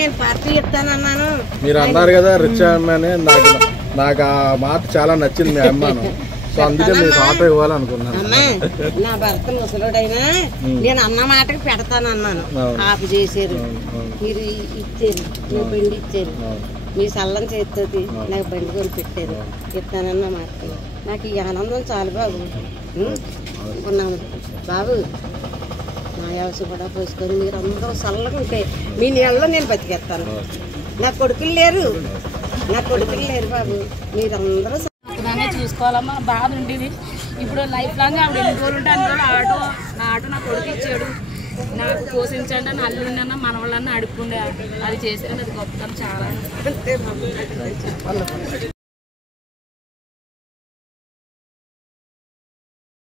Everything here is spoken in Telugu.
నేను పార్టీ చెప్తానన్నాను. మీరు అన్నారు కదా రిచ్ అమ్మాయి, నాకు ఆ మాట చాలా నచ్చింది మీ అమ్మాను. సో అందుకే మీకు ఆటో ఇవ్వాలనుకున్నాను. నా భర్త ముసలుడైనా నేను అన్న మాటకి పెడతానన్నాను. ఆపు చేశారు, మీరు ఇచ్చారు, నువ్వు బండి ఇచ్చారు, మీ సల్లం చేతితోటి నాకు బండి కొని పెట్టారు. చెప్తానన్న మాట నాకు ఈ ఆనందం చాలు బాబు. ఉన్నాను బాబు, నా వ్యవసాయం కూడా పోసుకొని మీరు అందరూ చల్లగా ఉంటే మీ నీళ్ళలో నేను బతికేస్తాను. నా కొడుకులు లేరు బాబు, మీరందరూ చూసుకోవాలమ్మా. బాధ ఉండేది. ఇప్పుడు లైఫ్ లాంగ్ ఆవిడ ఎన్ని రోజులు ఉంటే అన్ని రోజులు నా ఆటో నా కొడుకు ఇచ్చాడు. నాకు పోషించండి అని అల్లుండన్నా మనవాళ్ళన్నా అడుక్కుండే. అది చేసేది అది గొప్పతనం చాలా.